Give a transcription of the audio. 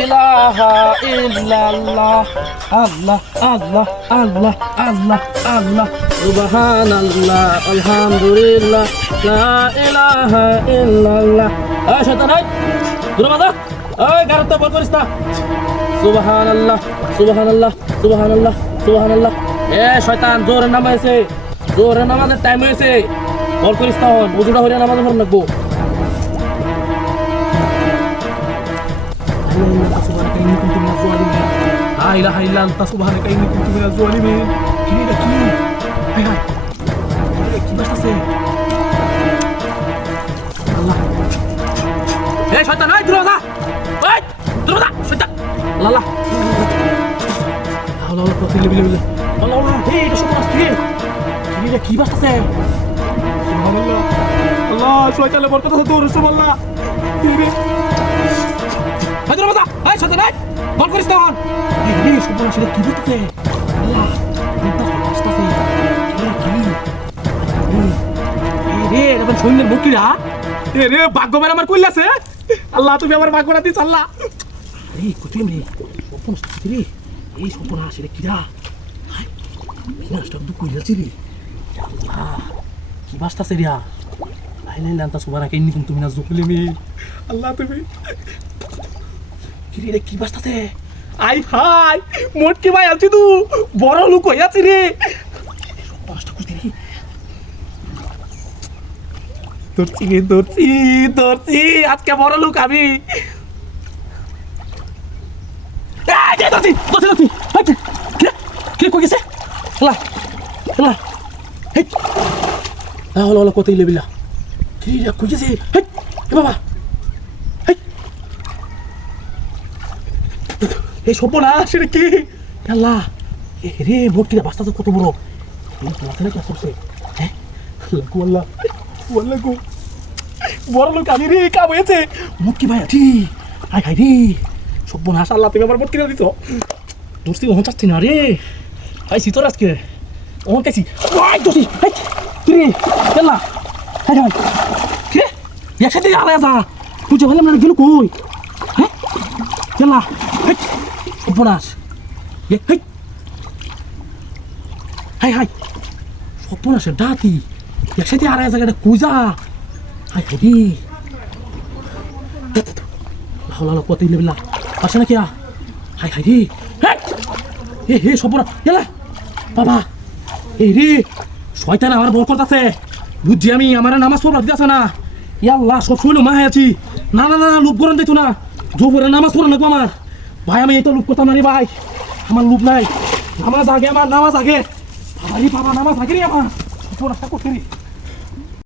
ইলাহা ইল্লাল্লাহ আল্লাহ আল্লাহ আল্লাহ আল্লাহ আল্লাহ সুবহানাল্লাহ আলহামদুলিল্লাহ লা ইলাহা ইল্লাল্লাহ। এই শয়তান, এই দূরে বাঁধা, এই গারতে বল করিস না। সুবহানাল্লাহ সুবহানাল্লাহ সুবহানাল্লাহ সুবহানাল্লাহ। এ শয়তান, জোরে নামাইছে, জোরে নামাজের টাইম হয়েছে, বল করিস না। বুঝুটা হইলে নামাজ পড়ে রাখবো। কি বাসছে? আল্লাহ শয়তানের বরকত আছে তোর সুবহানাল্লাহ। হায়দ্রাবাদ, এই শয়তান, এই বল করিস না। এই সুবহানাল্লাহ, সেটা কি করতে? আল্লাহ বাসতাছে। রে এবার সৈন্যের মুক্তিরা রে ভাগ্যবান আমার কইলাছে। আল্লাহ তুমি আমার ভাগ্যটা দিস আল্লাহ। এই কচুম রে সপন রে, এই সপন আসলে কিরা বিনাশটা দুঃখ হইয়াছে রে। আল্লাহ কি বাসতাছে রিয়া। লাইলাই লান্তা সুবারা কেন নিকুম তুমি না জুকলে মে। আল্লাহ তুমি কি রে, কি বাসতাছে? আই হাই মোটকি ভাই আছি তু বড় লোক হইয়াছি রে। পাঁচটা কুস্তি রে ধরছি ধরছি ধরছি, আজকে বড় লোক আমি। কতই লেবিলা খুঁজেছে বাবা। এই সব না সেটা কি আল্লাহ রে, মূর্তিটা বাস্তা কত বড় করছে। হ্যাঁ আল্লাহ আল্লাহ গো, বড় লোক আমি রে, কাম হয়েছে। মুটকি ভাই আছি, হাই হাই রে সব্যনাশ। আল্লাহ তুমি আমার মুটকি দিত দোস্তি ওহন চাচ্ছি না রে। পাইছি তোর আজকে ওহন খাইছি দোষী রে। আল্লাহ হাই হাই রে, একসাথে আলাদা যা বুঝে ভাবলাম না গেল কই। হ্যাঁ আল্লাহ সব্যনাশ। হাই হাই সব্যনাশের ডাতি একসাথে আলাদা জায়গাটা কই যা। হাই হাই রে লাল কত লেবিলা আসে না কিয়া। হাই হাই রে এ হে সব্যনাশ এলা বাবা। এই রে শয়তান আমার বল করতেছে বুঝছি আমি, আমার নামাজ পড়া দিতেছে না। ইয়াল্লাহ সব শুইলো মা আছি। না না না লুপ করেন দিত না, জোরে নামাজ পড়ে লাগবো আমার ভাই। আমি এই তো লুপ করতাম না রে ভাই, আমার লুপ নাই। নামাজ আগে, আমার নামাজ আগে। বাবা রে বাবা, নামাজ আগে রে আমার। সব রাস্তা করতে রে।